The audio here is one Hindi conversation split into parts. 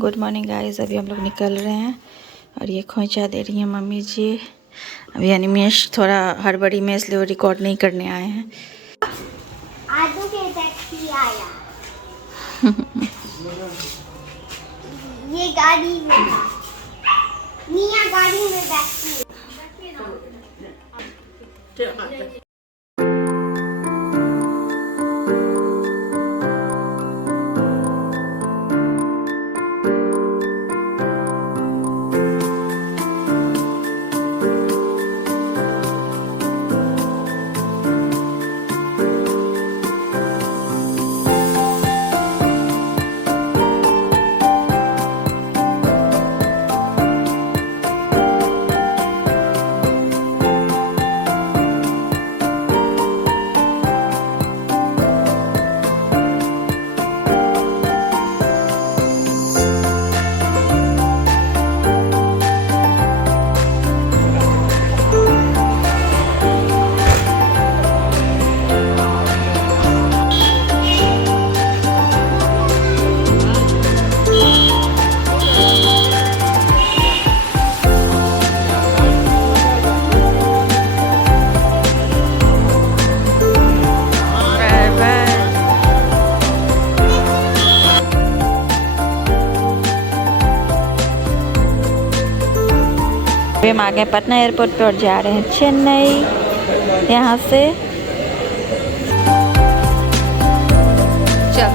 Good morning guys. अभी हम लोग निकल रहे हैं और ये खोइचा दे रही है मम्मी जी। अभी अनिमेश थोड़ा हड़बड़ी में इसलिए वो रिकॉर्ड नहीं करने आए हैं। आलू के टैक्सी आया। ये गाड़ी में था। मियां गाड़ी में बैठी। हम आ गए पटना एयरपोर्ट पे और जा रहे हैं चेन्नई। यहाँ से चल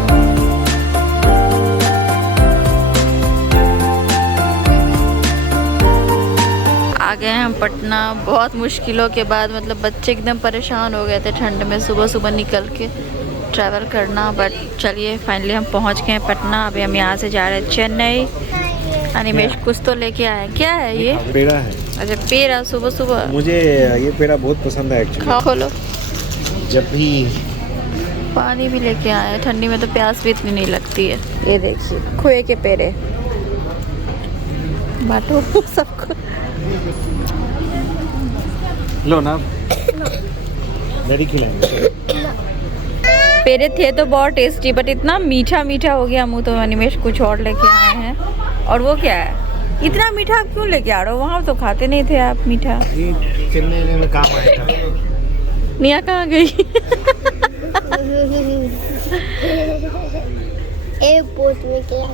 आ गए हम पटना। बहुत मुश्किलों के बाद, मतलब बच्चे एकदम परेशान हो गए थे ठंड में सुबह सुबह निकल के ट्रैवल करना। बट चलिए फाइनली हम पहुँच गए पटना। अभी हम यहाँ से जा रहे हैं चेन्नई। अनिमेश कुछ तो लेके आए। क्या है ये? पेड़ा है। अच्छा पेड़ा सुबह सुबह। मुझे ये पेड़ा बहुत पसंद है एक्चुअली। खाओ खोलो। जब भी पानी भी लेके आए हैं, ठंडी में तो प्यास भी इतनी नहीं लगती है। ये देखिए खोए के पेड़े बांटो सबको। लो ना, डैडी खिलाएंगे। पेड़े थे तो बहुत टेस्टी, बट इतना मीठा मीठा हो गया मुँह। तो अनिमेश कुछ और लेके आए हैं। और वो क्या है? इतना मीठा आप क्यों लेके आ रहे हो? वहाँ तो खाते नहीं थे आप मीठा। चेन्नई में काम आया था। निया कहाँ गई? एयरपोर्ट में क्या?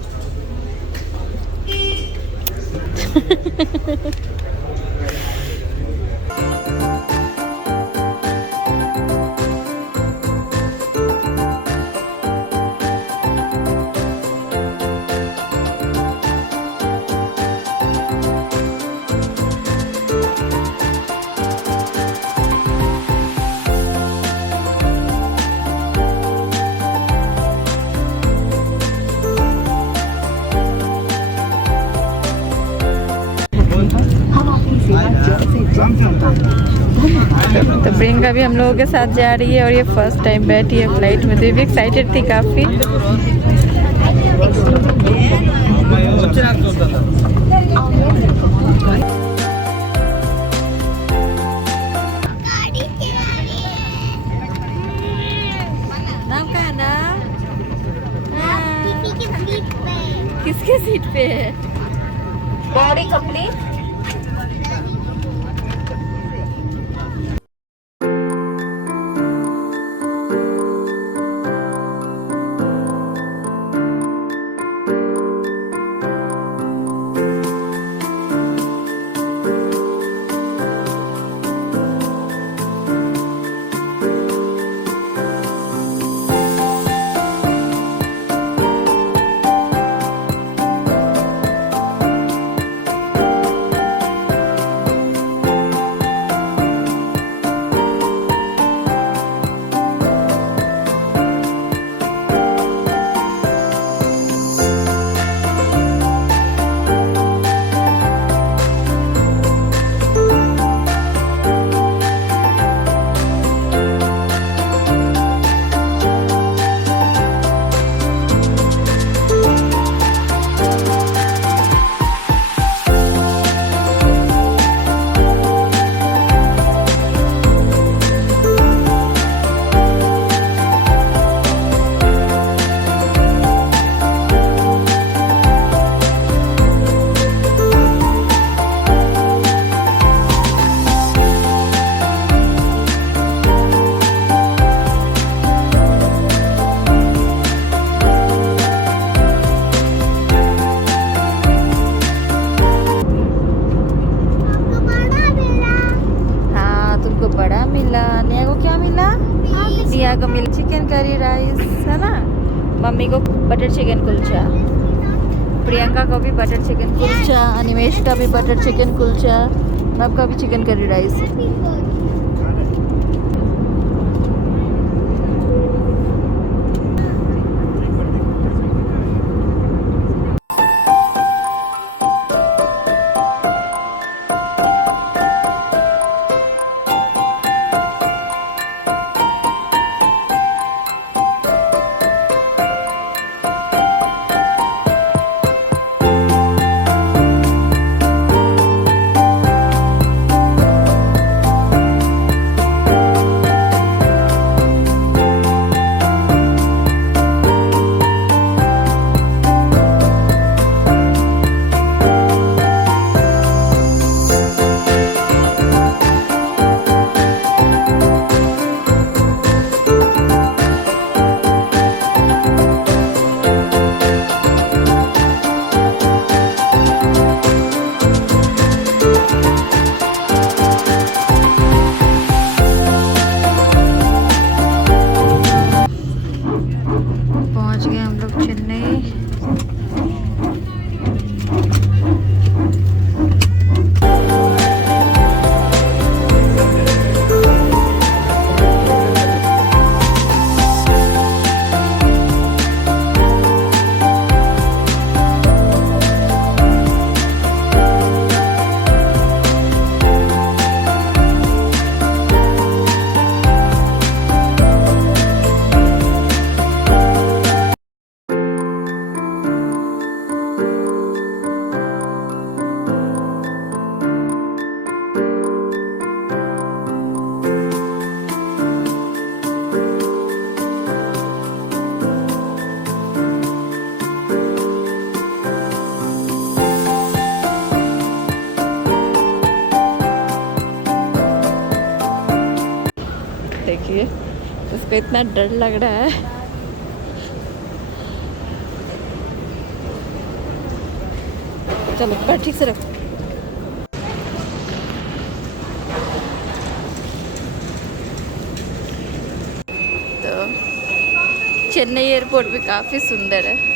तो प्रियंका भी हम लोगों के साथ जा रही है और ये फर्स्ट टाइम बैठी है फ्लाइट में। तो ये भी एक्साइटेड थी काफ़ी। नाम का है ना? किसके सीट पे है? Body complete. मम्मी को बटर चिकन कुलचा, प्रियंका को भी बटर चिकन कुलचा, अनिमेश का भी बटर चिकन कुलचा, सबका भी चिकन करी राइस। पहुंच गए हम लोग चेन्नई। देखिए उसको इतना डर लग रहा है। चलो पैर ठीक से रखो। तो चेन्नई एयरपोर्ट भी काफ़ी सुंदर है।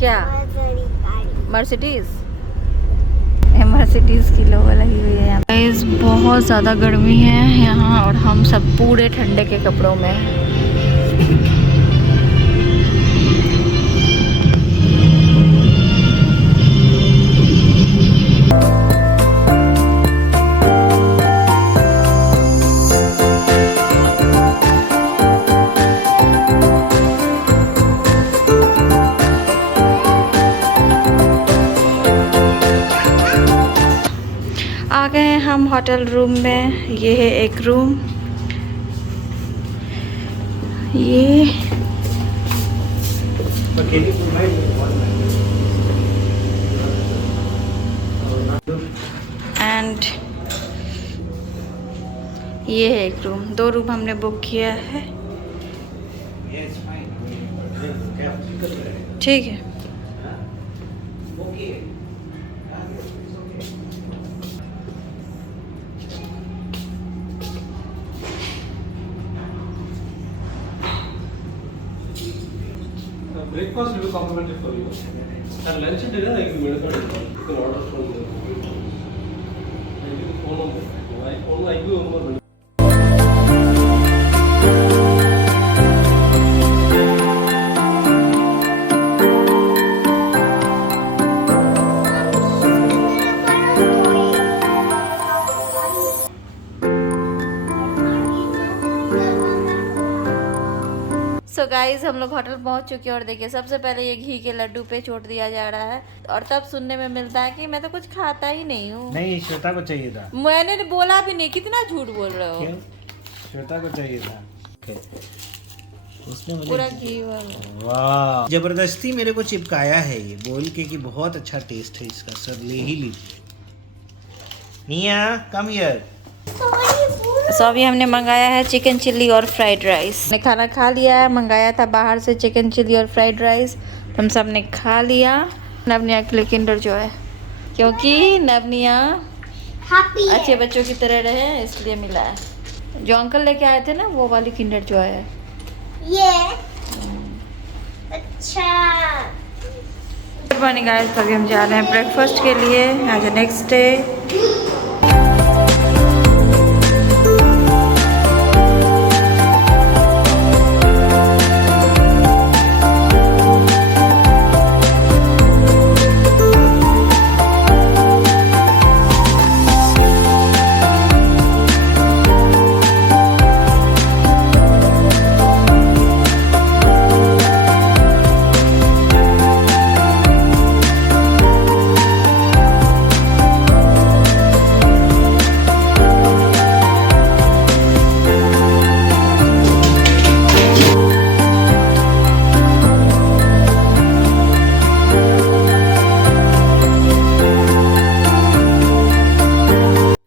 क्या मर्सिडीज की लोगो लगी हुई है यहाँ। गाइस बहुत ज़्यादा गर्मी है यहाँ और हम सब पूरे ठंडे के कपड़ों में हैं। आ गए हैं हम होटल रूम में। ये है एक रूम, ये एंड ये है एक रूम। 2 रूम हमने बुक किया है। ठीक है। breakfast will be complimentary for you. And lunch and dinner, I will medical. You can order from there. I give you phone number. I give you number. So guys हम लोग होटल पहुंच चुके हैं और देखिए सबसे पहले ये घी के लड्डू पे छोड़ दिया जा रहा है और तब सुनने में मिलता है कि मैं तो कुछ खाता ही नहीं हूँ। नहीं, श्वेता को चाहिए था। मैंने बोला भी नहीं, कितना झूठ बोल रहे हो। क्यों? श्वेता को चाहिए था। उसने पूरा घी वाला। वाह, जबरदस्ती मेरे को चिपकाया है ये बोल के कि बहुत अच्छा टेस्ट है इसका, सर ले ही लीजिए। निया कम हियर। सो अभी हमने मंगाया है चिकन चिल्ली और फ्राइड राइस। हमने खाना खा लिया है, मंगाया था बाहर से चिकन चिल्ली और फ्राइड राइस, हम सब ने खा लिया। नवनिया के लिए किंडर जॉय, क्योंकि नवनिया अच्छे बच्चों की तरह रहे इसलिए मिला है। जो अंकल लेके आए थे ना वो वाली किंडर जॉय है ये। अच्छा, गुड मॉर्निंग गाइस, अभी हम जा रहे हैं ब्रेकफास्ट के लिए आज नेक्स्ट डे।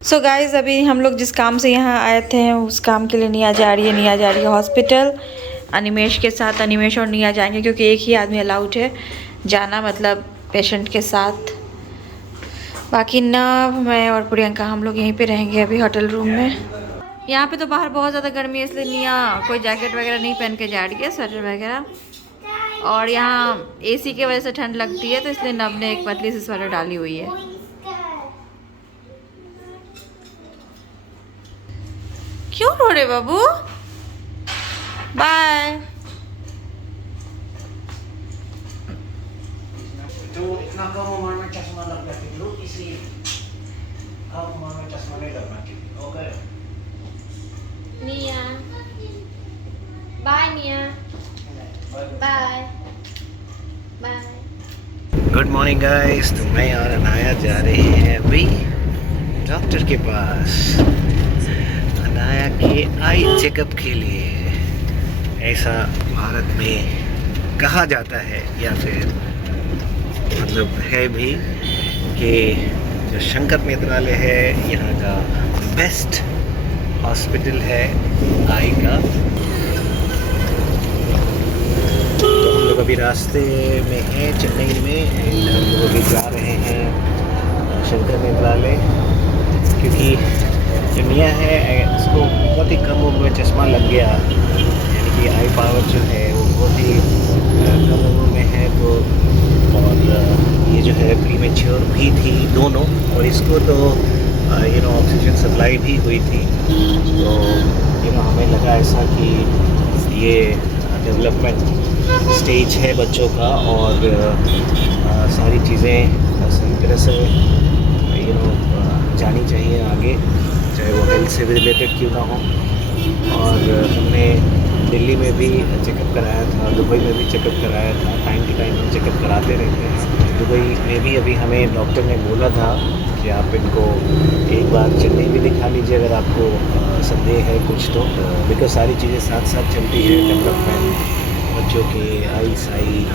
सो गाइज़ अभी हम लोग जिस काम से यहाँ आए थे उस काम के लिए निया जा रही है हॉस्पिटल अनिमेश के साथ। अनिमेश और निया जाएंगे क्योंकि एक ही आदमी अलाउड है जाना, मतलब पेशेंट के साथ। बाकी नव, मैं और प्रियंका हम लोग यहीं पे रहेंगे अभी होटल रूम में। यहाँ पे तो बाहर बहुत ज़्यादा गर्मी है इसलिए निया कोई जैकेट वगैरह नहीं पहन के जा रही है, स्वेटर वगैरह। और यहाँ AC की वजह से ठंड लगती है तो इसलिए नव ने एक पतली सी स्वेटर डाली हुई है। क्यों रो रहे बाबू? बाय। तो इतना कम उम्र में चश्मा लगना किलो, इसलिए कम उम्र में चश्मा नहीं लगना किलो। Okay Niya, bye Niya, bye bye. Good morning guys, तो मैं और अनाया जा रहे हैं अभी डॉक्टर के पास, अनाया के आई चेकअप के लिए। ऐसा भारत में कहा जाता है या फिर मतलब है भी कि जो शंकर नेत्रालय है यहाँ का बेस्ट हॉस्पिटल है आई का। तो हम लोग अभी रास्ते में हैं चेन्नई में, एंड हम लोग अभी जा रहे हैं शंकर नेत्रालय, क्योंकि जो निया है उसको बहुत ही कम उम्र में चश्मा लग गया, यानी कि आई पावर जो है वो बहुत ही कम उम्र में है। तो और ये जो है प्रीमेच्योर भी थी दोनों, और इसको तो ऑक्सीजन सप्लाई भी हुई थी। तो हमें लगा ऐसा कि ये डेवलपमेंट स्टेज है बच्चों का और सारी चीज़ें सही तरह से जानी चाहिए आगे, चाहे वो हेल्थ से भी रिलेटेड क्यों ना हो। और हमने दिल्ली में भी चेकअप कराया था, दुबई में भी चेकअप कराया था, टाइम टू टाइम हम चेकअप कराते रहते हैं। दुबई में भी अभी हमें डॉक्टर ने बोला था कि आप इनको एक बार चेन्नई भी दिखा लीजिए अगर आपको संदेह है कुछ तो, बिकॉज सारी चीज़ें साथ साथ चलती है, डेवलपमेंट बच्चों के आई साई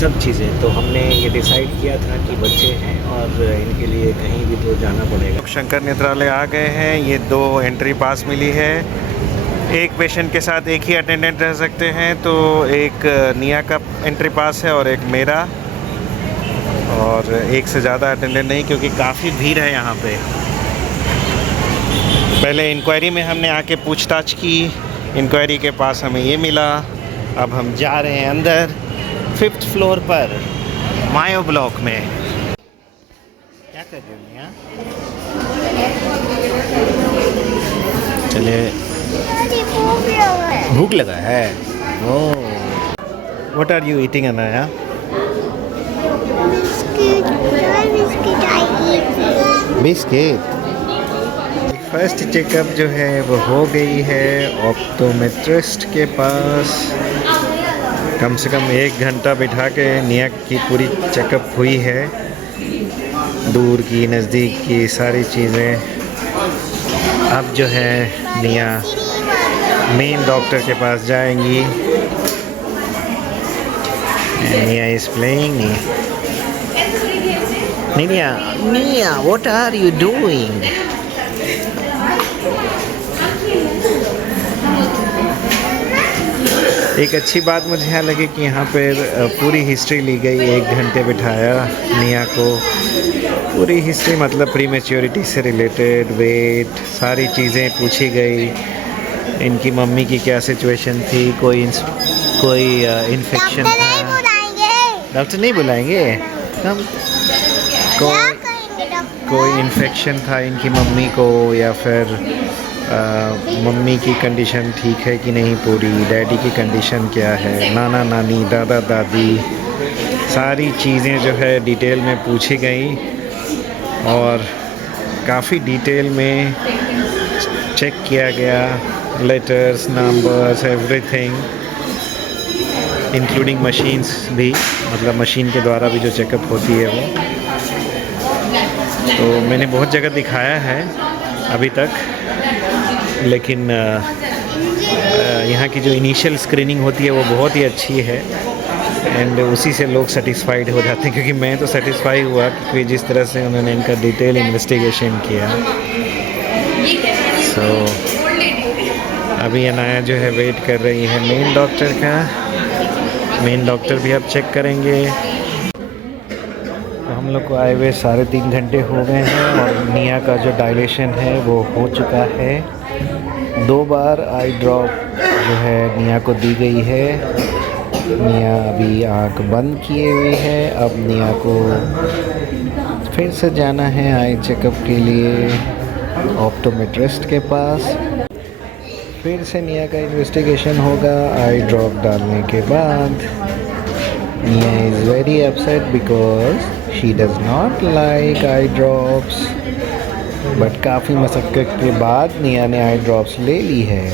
सब चीज़ें। तो हमने ये डिसाइड किया था कि बच्चे हैं और इनके लिए कहीं भी तो जाना पड़ेगा। शंकर नेत्रालय आ गए हैं, ये 2 एंट्री पास मिली है। एक पेशेंट के साथ एक ही अटेंडेंट रह सकते हैं, तो एक निया का एंट्री पास है और एक मेरा, और एक से ज़्यादा अटेंडेंट नहीं क्योंकि काफ़ी भीड़ है यहाँ पे। पहले इंक्वायरी में हमने आके पूछताछ की, इंक्वायरी के पास हमें ये मिला। अब हम जा रहे हैं अंदर 5th फ्लोर पर मायो ब्लॉक में। क्या कर रहे हो यहाँ? चले, भूख लगा है। Oh, what are you eating Anaya? Biscuit. First checkup जो है वो हो गई है ऑप्टोमेट्रिस्ट के पास। कम से कम 1 घंटा बिठा के निया की पूरी चेकअप हुई है, दूर की नज़दीक की सारी चीज़ें। अब जो है निया मेन डॉक्टर के पास जाएंगी। निया इज़ प्लेइंग। निया, व्हाट आर यू डूइंग? एक अच्छी बात मुझे यहाँ लगी कि यहाँ पर पूरी हिस्ट्री ली गई। 1 घंटे बिठाया निया को, पूरी हिस्ट्री मतलब प्रीमेच्योरिटी से रिलेटेड, वेट, सारी चीज़ें पूछी गई। इनकी मम्मी की क्या सिचुएशन थी, कोई इन्फेक्शन था। डॉक्टर नहीं बुलाएंगे हम? कोई इन्फेक्शन था इनकी मम्मी को, या फिर मम्मी की कंडीशन ठीक है कि नहीं पूरी, डैडी की कंडीशन क्या है, नाना नानी, दादा दादी, सारी चीज़ें जो है डिटेल में पूछी गई। और काफ़ी डिटेल में चेक किया गया, letters, numbers, everything, including machines भी, मतलब मशीन के द्वारा भी जो चेकअप होती है वो। तो मैंने बहुत जगह दिखाया है अभी तक, लेकिन यहाँ की जो इनिशियल स्क्रीनिंग होती है वो बहुत ही अच्छी है, एंड उसी से लोग सेटिस्फाइड हो जाते हैं। क्योंकि मैं तो सेटिस्फाई हुआ कि जिस तरह से उन्होंने इनका डिटेल इन्वेस्टिगेशन किया। सो अभी अनाया जो है वेट कर रही है मेन डॉक्टर का। मेन डॉक्टर भी अब चेक करेंगे। तो हम लोग को आए हुए 3.5 घंटे हो गए हैं और निया का जो डायलेशन है वो हो चुका है। 2 बार आई ड्रॉप जो है निया को दी गई है। निया अभी आँख बंद किए हुई है। अब निया को फिर से जाना है आई चेकअप के लिए ऑप्टोमेट्रिस्ट के पास। फिर से निया का इन्वेस्टिगेशन होगा आई ड्रॉप डालने के बाद। निया is very upset because she does not like eye drops, but काफ़ी मशक्क़त के बाद निया ने आई ड्रॉप्स ले ली है।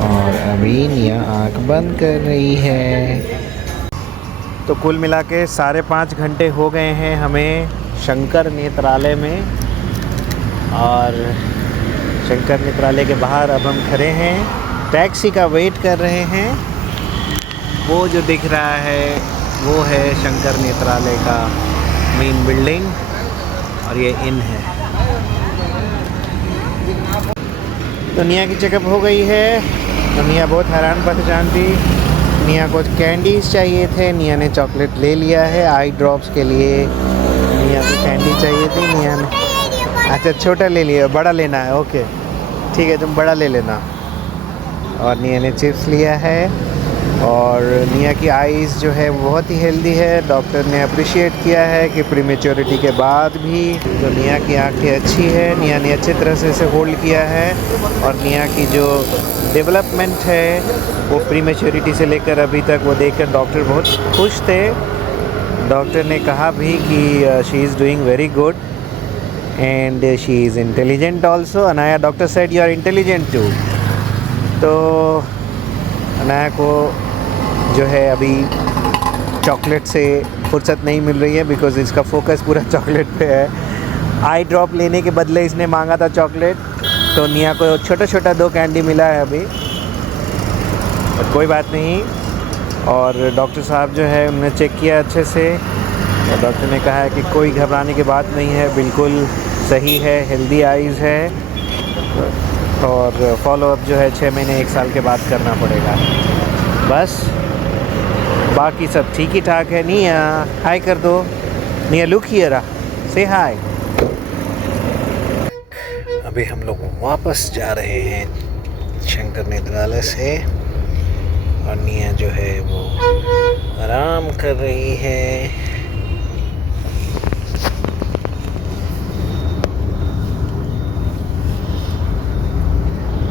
और अभी निया आँख बंद कर रही है। तो कुल मिला के 5.5 घंटे हो गए हैं हमें शंकर नेत्रालय में, और शंकर नेत्रालय के बाहर अब हम खड़े हैं, टैक्सी का वेट कर रहे हैं। वो जो दिख रहा है वो है शंकर नेत्रालय का मेन बिल्डिंग, और ये इन है। तो निया की चेकअप हो गई है। तो निया बहुत हैरान परेशान थी। निया को कैंडीज़ चाहिए थे, निया ने चॉकलेट ले लिया है। आई ड्रॉप्स के लिए निया को कैंडी चाहिए थी, निया ने अच्छा छोटा ले लिया, बड़ा लेना है, ओके ठीक है तुम बड़ा ले लेना। और निया ने चिप्स लिया है। और निया की आईज़ जो है वो बहुत ही हेल्दी है। डॉक्टर ने अप्रिशिएट किया है कि प्रीमेच्योरिटी के बाद भी तो निया की आँखें अच्छी है। निया ने अच्छी तरह से इसे होल्ड किया है, और निया की जो डेवलपमेंट है वो प्रीमेच्योरिटी से लेकर अभी तक वो देखकर डॉक्टर बहुत खुश थे। डॉक्टर ने कहा भी कि she is doing very good and she is intelligent also. Anaya, doctor said you are intelligent too. तो अनाया को जो है अभी चॉकलेट से फुर्सत नहीं मिल रही है, बिकॉज़ इसका फोकस पूरा चॉकलेट पे है। आई ड्रॉप लेने के बदले इसने मांगा था चॉकलेट, तो निया को छोटा छोटा 2 कैंडी मिला है अभी, और कोई बात नहीं। और डॉक्टर साहब जो है उन्होंने चेक किया अच्छे से, और डॉक्टर ने कहा है कि कोई घबराने की बात नहीं है, बिल्कुल सही है, हेल्दी आइज़ है। और फॉलोअप जो है 6 महीने 1 साल के बाद करना पड़ेगा बस। बाकी सब ठीक ही ठाक है। निया हाय कर दो। निया लुक हियर, से हाय। अभी हम लोग वापस जा रहे हैं शंकर नेत्रालय से, और निया जो है वो आराम कर रही है।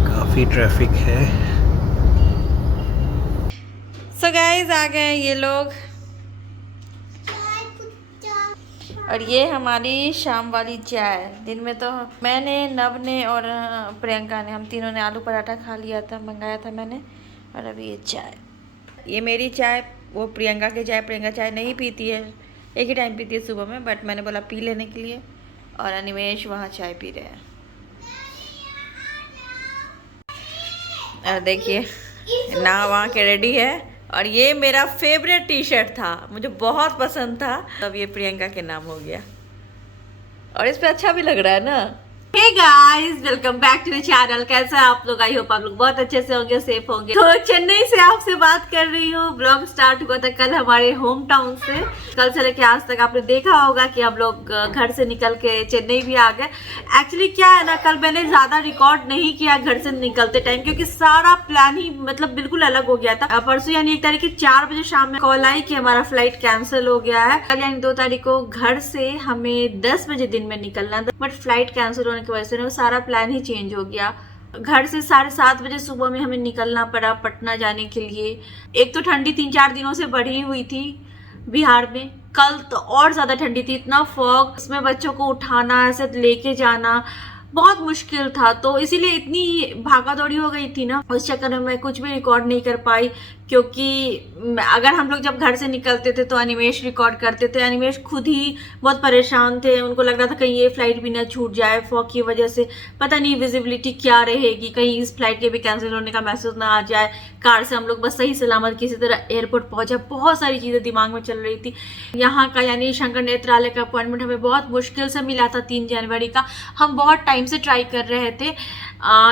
काफ़ी ट्रैफिक है। सो गाइस आ गए ये लोग और ये हमारी शाम वाली चाय। दिन में तो मैंने, नव ने और प्रियंका ने, हम तीनों ने आलू पराठा खा लिया था, मंगाया था मैंने। और अभी ये चाय, ये मेरी चाय, वो प्रियंका की चाय। प्रियंका चाय नहीं पीती है, एक ही टाइम पीती है सुबह में, बट मैंने बोला पी लेने के लिए। और अनिमेश वहाँ चाय पी रहे हैं। और देखिए ना वहाँ के रेडी है। और ये मेरा फेवरेट टी शर्ट था, मुझे बहुत पसंद था, तब ये प्रियंका के नाम हो गया। और इस पे अच्छा भी लग रहा है ना। Hey guys, welcome back to the channel. कैसे हैं आप लोग? आई होप आप लोग बहुत अच्छे से होंगे, सेफ होंगे। तो चेन्नई से आपसे बात कर रही हूँ। ब्लॉग स्टार्ट हुआ था कल हमारे होम टाउन से। कल से लेके आज तक आपने देखा होगा कि हम लोग घर से निकल के चेन्नई भी आ गए। एक्चुअली क्या है ना, कल मैंने ज्यादा रिकॉर्ड नहीं किया घर से निकलते टाइम, क्योंकि सारा प्लान ही मतलब बिल्कुल अलग हो गया था। परसों यानी 1 तारीख की 4 बजे शाम में कॉल आई कि हमारा फ्लाइट कैंसिल हो गया है। कल यानी 2 तारीख को घर से हमें 10 बजे दिन में निकलना था, बट फ्लाइट कैंसिल होने की वजह से ना सारा प्लान ही चेंज हो गया। घर से 7:30 बजे सुबह में हमें निकलना पड़ा पटना जाने के लिए। एक तो ठंडी 3-4 दिनों से बढ़ी हुई थी बिहार में, कल तो और ज्यादा ठंडी थी। इतना फॉग, उसमें बच्चों को उठाना, ऐसे लेके जाना बहुत मुश्किल था। तो इसीलिए इतनी भागा दौड़ी हो गई थी ना, उस चक्कर में मैं कुछ भी रिकॉर्ड नहीं कर पाई। क्योंकि अगर हम लोग जब घर से निकलते थे तो अनिमेश रिकॉर्ड करते थे। अनिमेश खुद ही बहुत परेशान थे, उनको लग रहा था कहीं ये फ्लाइट भी ना छूट जाए फॉग की वजह से। पता नहीं विजिबिलिटी क्या रहेगी, कहीं इस फ्लाइट के भी कैंसिल होने का मैसेज ना आ जाए। कार से हम लोग बस सही सलामत किसी तरह एयरपोर्ट पहुंचा। बहुत सारी चीजें दिमाग में चल रही थी। यहाँ का यानी शंकर नेत्रालय का अपॉइंटमेंट हमें बहुत मुश्किल से मिला था 3 जनवरी का। हम बहुत टाइम से ट्राई कर रहे थे।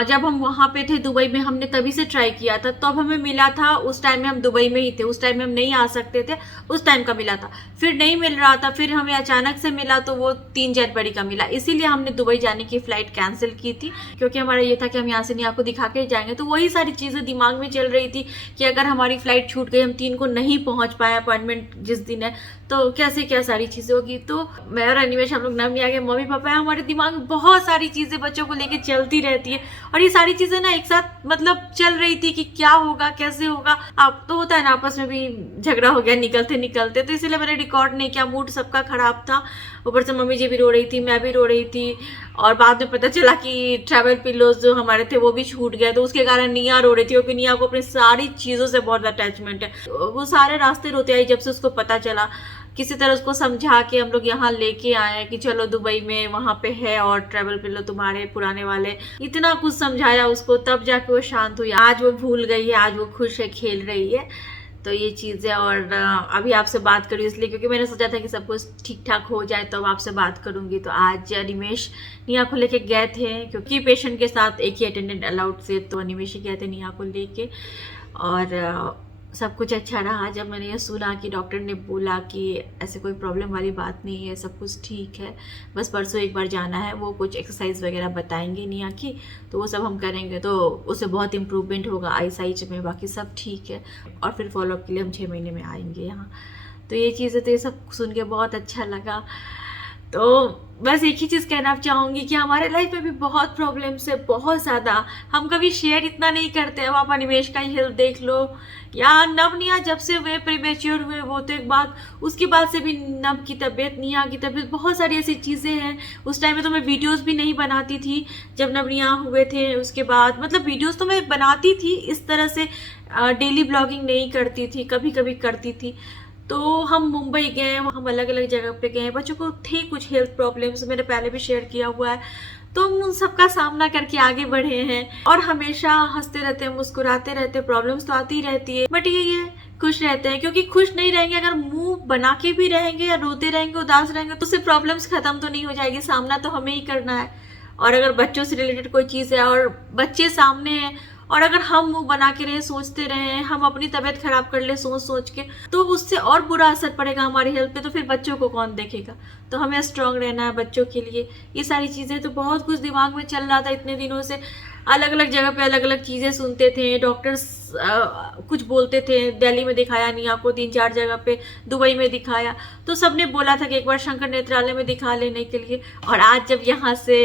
जब हम वहाँ पे थे दुबई में, हमने तभी से ट्राई किया था, तब हमें मिला था। उस टाइम में हम दुबई में ही थे, उस टाइम में हम नहीं आ सकते थे, उस टाइम का मिला था। फिर नहीं मिल रहा था, फिर हमें अचानक से मिला तो वो 3 जनवरी का मिला। इसीलिए हमने दुबई जाने की फ्लाइट कैंसिल की थी, क्योंकि हमारा ये था कि हम यहाँ से निया को दिखा के जाएंगे। तो वही सारी चीजें दिमाग में चल रही थी कि अगर हमारी फ्लाइट छूट गई, हम 3 को नहीं पहुंच पाए अपॉइंटमेंट जिस दिन है, तो कैसे क्या सारी चीजें होगी। तो मैं और अनिमेश हम लोग नहीं आ गए, मम्मी पापा है। हमारे दिमाग में बहुत सारी चीजें बच्चों को लेके चलती रहती है, और ये सारी चीजें ना एक साथ मतलब चल रही थी कि क्या होगा, कैसे होगा। अब तो होता है ना, आपस में भी झगड़ा हो गया निकलते निकलते, तो इसलिए मैंने रिकॉर्ड नहीं किया। मूड सबका खराब था, ऊपर से मम्मी जी भी रो रही थी, मैं भी रो रही थी। और बाद में पता चला कि ट्रैवल पिलोज जो हमारे थे वो भी छूट गए, तो उसके कारण निया रो रही थी, क्योंकि निया को अपनी सारी चीजों से बहुत अटैचमेंट है। वो सारे रास्ते रोते आई जब से उसको पता चला। किसी तरह उसको समझा के हम लोग यहाँ लेके आए कि चलो दुबई में वहाँ पे है और ट्रैवल पिलो तुम्हारे पुराने वाले। इतना कुछ समझाया उसको, तब जाके वो शांत हुई। आज वो भूल गई है, आज वो खुश है, खेल रही है। तो ये चीज़ है। और अभी आपसे बात करूँ इसलिए क्योंकि मैंने सोचा था कि सब कुछ ठीक ठाक हो जाए तो आपसे बात करूँगी। तो आज अनिमेश निया को लेके गए थे, क्योंकि पेशेंट के साथ एक ही अटेंडेंट अलाउड से, तो अनिमेश ही गए थे निया को लेके। और सब कुछ अच्छा रहा। जब मैंने ये सुना कि डॉक्टर ने बोला कि ऐसे कोई प्रॉब्लम वाली बात नहीं है, सब कुछ ठीक है, बस परसों एक बार जाना है, वो कुछ एक्सरसाइज वगैरह बताएंगे निया की, तो वो सब हम करेंगे, तो उससे बहुत इम्प्रूवमेंट होगा आई साइज में। बाकी सब ठीक है। और फिर फॉलोअप के लिए हम 6 महीने में आएंगे यहाँ। तो ये चीज़ें, तो ये सब सुन के बहुत अच्छा लगा। तो बस एक ही चीज़ कहना चाहूँगी कि हमारे लाइफ में भी बहुत प्रॉब्लम्स है, बहुत ज़्यादा। हम कभी शेयर इतना नहीं करते। अब आप अनिमेश का ही हेल्थ देख लो, या नवनिया जब से वे प्रीमेच्योर हुए वो तो एक बात, उसके बाद से भी नव की तबीयत, निया की तबीयत, बहुत सारी ऐसी चीज़ें हैं। उस टाइम में तो मैं वीडियोस भी नहीं बनाती थी जब नवनिया हुए थे। उसके बाद मतलब वीडियोस तो मैं बनाती थी, इस तरह से डेली ब्लॉगिंग नहीं करती थी, कभी कभी करती थी। तो हम मुंबई गए, हम अलग अलग जगह पे गए। बच्चों को थे कुछ हेल्थ प्रॉब्लम्स, मैंने पहले भी शेयर किया हुआ है, तो हम उन सबका सामना करके आगे बढ़े हैं। और हमेशा हंसते रहते हैं, मुस्कुराते रहते हैं। प्रॉब्लम्स तो आती रहती है, बट ये खुश रहते हैं, क्योंकि खुश नहीं रहेंगे, अगर मुंह बना के भी रहेंगे या रोते रहेंगे, उदास रहेंगे, तो उससे प्रॉब्लम्स खत्म तो नहीं हो जाएगी। सामना तो हमें ही करना है। और अगर बच्चों से रिलेटेड कोई चीज़ है और बच्चे सामने हैं, और अगर हम मुंह बना के रहे, सोचते रहे, हम अपनी तबीयत खराब कर ले सोच सोच के, तो उससे और बुरा असर पड़ेगा हमारी हेल्थ पे। तो फिर बच्चों को कौन देखेगा। तो हमें स्ट्रांग रहना है बच्चों के लिए। ये सारी चीज़ें तो बहुत कुछ दिमाग में चल रहा था इतने दिनों से। अलग अलग जगह पे अलग अलग चीज़ें सुनते थे। डॉक्टर्स कुछ बोलते थे, दिल्ली में दिखाया नहीं आपको, 3-4 जगह पे, दुबई में दिखाया, तो सबने बोला था कि एक बार शंकर नेत्रालय में दिखा लेने के लिए। और आज जब यहाँ से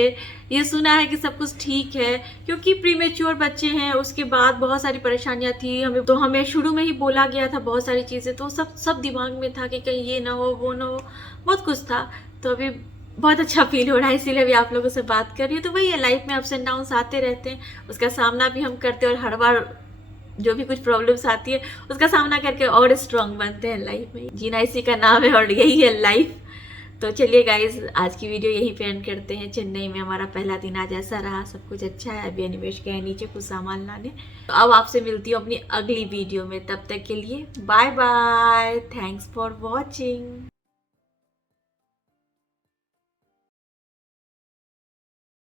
ये सुना है कि सब कुछ ठीक है, क्योंकि प्रीमेच्योर बच्चे हैं, उसके बाद बहुत सारी परेशानियां थी हमें, तो हमें शुरू में ही बोला गया था बहुत सारी चीज़ें, तो सब दिमाग में था कि कहीं ये ना हो, वो ना हो, बहुत कुछ था। तो अभी बहुत अच्छा फील हो रहा है, इसीलिए भी आप लोगों से बात कर रही हूँ। तो वही है, लाइफ में अप्स एंड डाउन्स आते रहते हैं, उसका सामना भी हम करते हैं, और हर बार जो भी कुछ प्रॉब्लम्स आती है उसका सामना करके और स्ट्रांग बनते हैं लाइफ में। जीना इसी का नाम है और यही है लाइफ। तो चलिए गाइज, आज की वीडियो यहीं पे एंड करते हैं। चेन्नई में हमारा पहला दिन आज ऐसा रहा, सब कुछ अच्छा है। अभी अनिमेश गए नीचे कुछ सामान लाने। तो अब आपसे मिलती हूँ अपनी अगली वीडियो में, तब तक के लिए bye bye, thanks for watching.